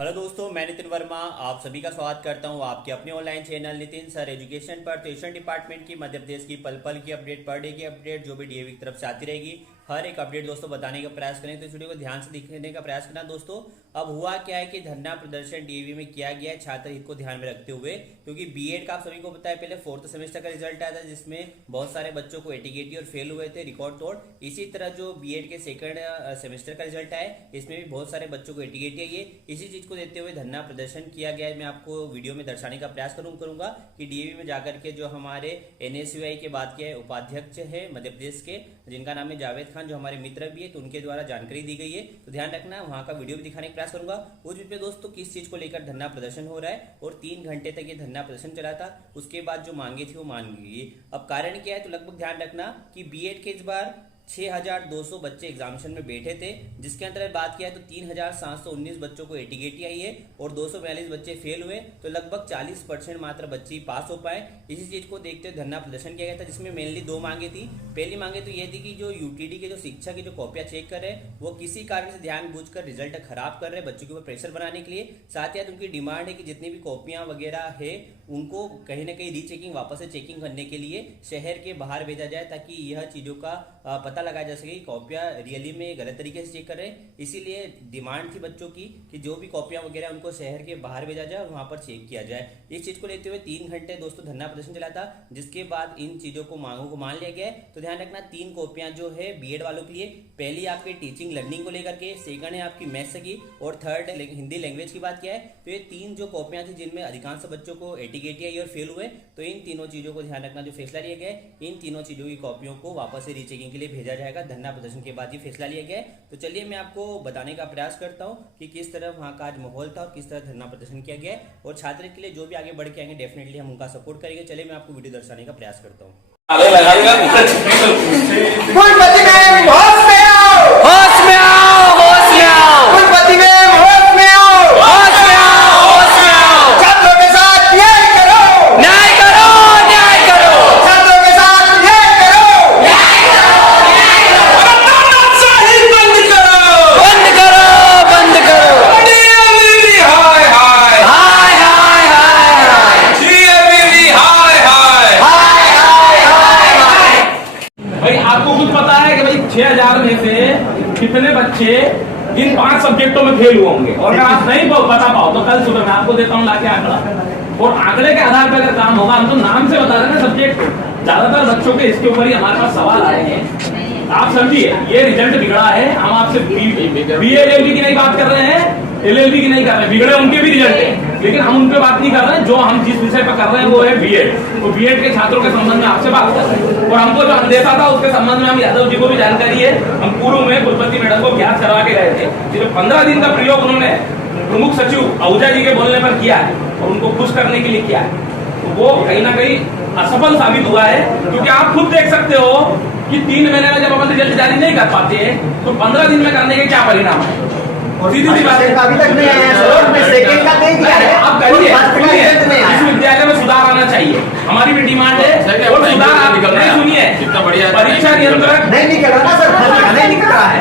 Hello दोस्तों, मैं नितिन वर्मा आप सभी का स्वागत करता हूं आपके अपने online channel Nitin sir education पर। ट्यूशन डिपार्टमेंट की मध्य प्रदेश की पल पल की अपडेट, पर डे की अपडेट जो भी डीएवी की तरफ से आती रहेगी, हर एक अपडेट दोस्तों बताने का प्रयास करें। तो इस वीडियो को ध्यान से देखने का प्रयास करना दोस्तों। अब हुआ क्या है कि धरना प्रदर्शन डीएवी में किया गया है छात्र हित को ध्यान में रखते हुए, क्योंकि बीएड का आप सभी को पता है पहले 4th सेमेस्टर का रिजल्ट आया था जिसमें बहुत सारे बच्चों को एटीकेटी और फेल हुए थे रिकॉर्ड तोड़। इसी तरह जो बीएड के सेकंड सेमेस्टर का रिजल्ट आया इसमें भी बहुत सारे बच्चों को एटीकेटी आई है। इसी चीज को देखते हुए धरना प्रदर्शन किया गया है। मैं आपको वीडियो में दर्शाने का प्रयास करूंगा कि डीएवी में जाकर के जो हमारे एनएसयूआई के बात के उपाध्यक्ष है मध्य प्रदेश के, जिनका नाम है जावेद खान, जो हमारे मित्र भी है, तो उनके द्वारा जानकारी दी गई है। तो ध्यान रखना, वहां का वीडियो भी दिखाने का प्रयास करूंगा। उस वीडियो पे दोस्तों किस चीज को लेकर धरना प्रदर्शन हो रहा है, और 3 घंटे तक ये धरना प्रदर्शन चला था। उसके बाद जो मांगे थी वो मान गई। अब कारण क्या है, तो लगभग ध्यान रखना कि बीएड के इस बार 6200 बच्चे एग्जामिनेशन में बैठे थे, जिसके अंतर्गत बात किया है तो 3719 बच्चों को एटीकेटी आई है और 242 बच्चे फेल हुए, तो लगभग 40% मात्र बच्चे पास हो पाए। इसी चीज को देखते हुए धरना प्रदर्शन किया गया था, जिसमें मेनली 2 मांगे थी। पहली मांगे तो ये थी कि जो यूटीडी के जो शिक्षक की जो कॉपियां चेक कर रहे हैं वो किसी कारण से जानबूझकर रिजल्ट खराब कर रहे हैं बच्चों के ऊपर प्रेशर बनाने के लिए। साथ ही उनकी डिमांड है कि जितनी भी कॉपियां वगैरह है उनको कहीं ना कहीं रीचेकिंग, वापस से चेकिंग करने के लिए शहर के बाहर भेजा जाए, ताकि यह चीजों का पता लगाया जा सके कि कॉपियां रियली में गलत तरीके से चेक कर रहे हैं। इसीलिए डिमांड थी बच्चों की कि जो भी कॉपियां वगैरह उनको शहर के बाहर भेजा जाए और वहां पर चेक किया जाए। इस चीज को लेते हुए 3 घंटे दोस्तों धरना प्रदर्शन चला था, जिसके बाद इन चीजों को मांगों को मान लिया गया है। तो ध्यान रखना, 3 कॉपियां जो है बीएड वालों के लिए, पहली आपकी टीचिंग लर्निंग को लेकर के, सेकंड है आपकी मैथ्स की, और थर्ड हिंदी लैंग्वेज की बात किया है। तो ये 3 जो कॉपियां थी जिनमें अधिकांश बच्चों को एटीकेटी आई और फेल हुए, तो इन तीनों चीजों को ध्यान रखना। जो फैसला लिया गया है, इन तीनों चीजों की कॉपियों को वापस से रीचेकिंग के लिए भेजा जाएगा। धरना प्रदर्शन के बाद ये फैसला लिया गया है। तो चलिए मैं आपको बताने का प्रयास करता हूं कि किस तरह वहां का आज माहौल था और किस तरह धरना प्रदर्शन किया गया है, और छात्र के लिए जो भी आगे बढ़ के आएंगे डेफिनेटली हम उनका सपोर्ट करेंगे। चलिए मैं आपको वीडियो दर्शाने का प्रयास करता हूँ। आपको कुछ पता है कि भाई 6000 में से कितने बच्चे इन 5 सब्जेक्टों में फेल हुए होंगे? और अगर आप नहीं बता पाओ तो कल सुबह मैं आपको देता हूँ लाके आंकड़ा, और आंकड़े के आधार पर अगर काम होगा। हम तो नाम से बता रहे हैं सब्जेक्ट, ज्यादातर बच्चों के इसके ऊपर ही हमारे पास सवाल आए हैं। आप समझिए, ये रिजल्ट बिगड़ा है। हम आपसे बीएलएलबी की नहीं बात कर रहे हैं, एलएलबी की नहीं कर रहे हैं, बिगड़े उनके भी रिजल्ट है, लेकिन हम उन पे बात नहीं कर रहे हैं। जो हम जिस विषय पर कर रहे हैं वो है बीएड। तो बीएड के छात्रों के संबंध में आपसे बात कर रहे हैं, और हमको जो अंदेशा था उसके संबंध में हम यादव जी को भी जानकारी है। हम पूर्व में कुलपति मैडम को ज्ञात करवा के गए थे। जो 15 दिन का प्रयोग उन्होंने प्रमुख सचिव आहूजा जी के बोलने पर किया है और उनको खुश करने के लिए किया है, तो वो कहीं ना कहीं असफल साबित हुआ है। क्योंकि आप खुद देख सकते हो कि 3 महीने में जब अपन रिजल्ट जारी नहीं कर पाते हैं तो 15 दिन में करने के क्या परिणाम है? सीधी सी बात है, अभी तक नहीं आया है। आप करिए, विश्वविद्यालय में सुधार आना चाहिए, हमारी भी डिमांड है। और सुधार आप नहीं सुनिए, परीक्षा नियंत्रक नहीं निकल रहा सर, नहीं निकल रहा है।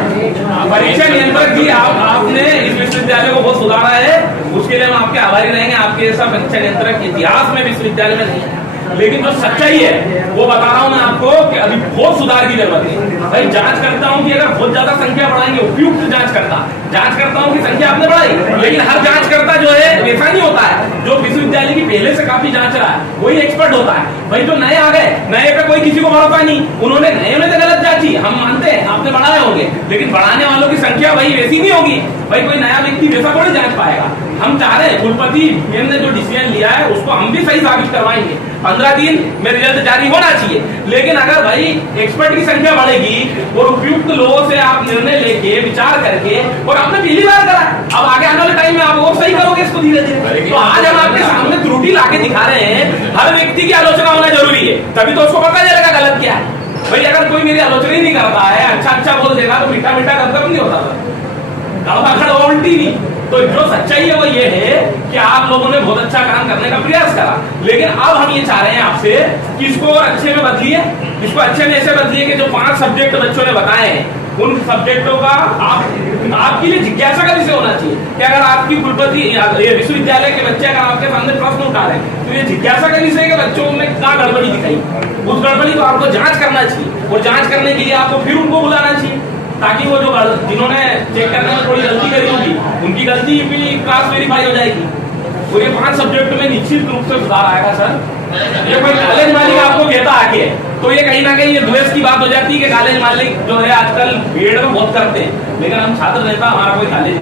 परीक्षा नियंत्रक जी आपने इस विश्वविद्यालय को बहुत सुधारा है, उसके लिए हम आपके आभारी रहेंगे। आपके ऐसा परीक्षा नियंत्रक इतिहास में विश्वविद्यालय में नहीं है। लेकिन जो सच्चाई है वो बता रहा हूं मैं आपको कि अभी बहुत सुधार की जरूरत है। भाई जांच करता हूं कि अगर बहुत ज्यादा संख्या बढ़ाएंगे, उपयुक्त जांच करता हूं कि संख्या आपने बढ़ाई, लेकिन हर जांच करता जो है वैसा नहीं होता है। जो विश्वविद्यालय की पहले से काफी जांच रहा है वही एक्सपर्ट होता है। भाई जो नए आ गए, नए पे कोई किसी को भरोसा नहीं, उन्होंने नए में तो गलत जांची, हम मानते हैं आपने बढ़ाए होंगे, लेकिन बढ़ाने वालों की संख्या भाई वैसी नहीं होगी। भाई कोई नया व्यक्ति वैसा थोड़ी जांच पाएगा। हम चाह रहे हैं कुलपति ने जो डिसीजन लिया है उसको हम भी सही साबित करवाएंगे। 15 दिन में रिजल्ट जारी होना चाहिए, लेकिन अगर भाई एक्सपर्ट की संख्या बढ़ेगी और उपयुक्त लोगों से आप निर्णय लेके विचार करके, और आपने पहली बार करा, अब आगे आने वाले टाइम में आप और सही करोगे इसको धीरे धीरे। तो आज हम आपके सामने त्रुटि लाके दिखा रहे हैं। हर व्यक्ति की आलोचना होना जरूरी है, तभी तो उसको पता चलेगा गलत क्या है। भाई अगर कोई मेरी आलोचना ही नहीं करता है, अच्छा बोल देगा, तो मीठा मीठा कदम नहीं होता था, उल्टी नहीं। तो जो सच्चाई है वो ये है कि आप लोगों ने बहुत अच्छा काम करने का प्रयास करा, लेकिन अब हम ये चाह रहे हैं आपसे कि इसको और अच्छे में बदलिए। इसको अच्छे में ऐसे बदलिए कि जो 5 सब्जेक्ट बच्चों ने बताए हैं उन सब्जेक्टों का आपके लिए जिज्ञासा का विषय होना चाहिए कि अगर आपकी कुलपति ये विश्वविद्यालय के बच्चे अगर आपके सामने प्रश्न उठा रहे हैं तो ये जिज्ञासा का विषय है कि बच्चों में क्या गड़बड़ी दिखाई, उस गड़बड़ी को आपको जांच करना चाहिए और जांच करने के लिए आपको फिर उनको बुलाना चाहिए ताकि वो जो जिन्होंने चेक करने में थोड़ी गलती करी होगी उनकी गलती भी क्लास वेरीफाई हो जाएगी और ये 5 सब्जेक्ट में निश्चित रूप से सुधार आएगा सर। ये कोई कॉलेज मालिक आपको कहता आगे तो ये कहीं ना कहीं ये द्वेष की बात हो जाती है कि कॉलेज मालिक जो है आजकल भीड़ में बहुत करते हैं, लेकिन हम छात्र नेता हमारा कोई कॉलेज